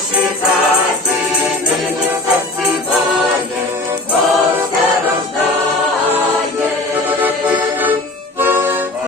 світа.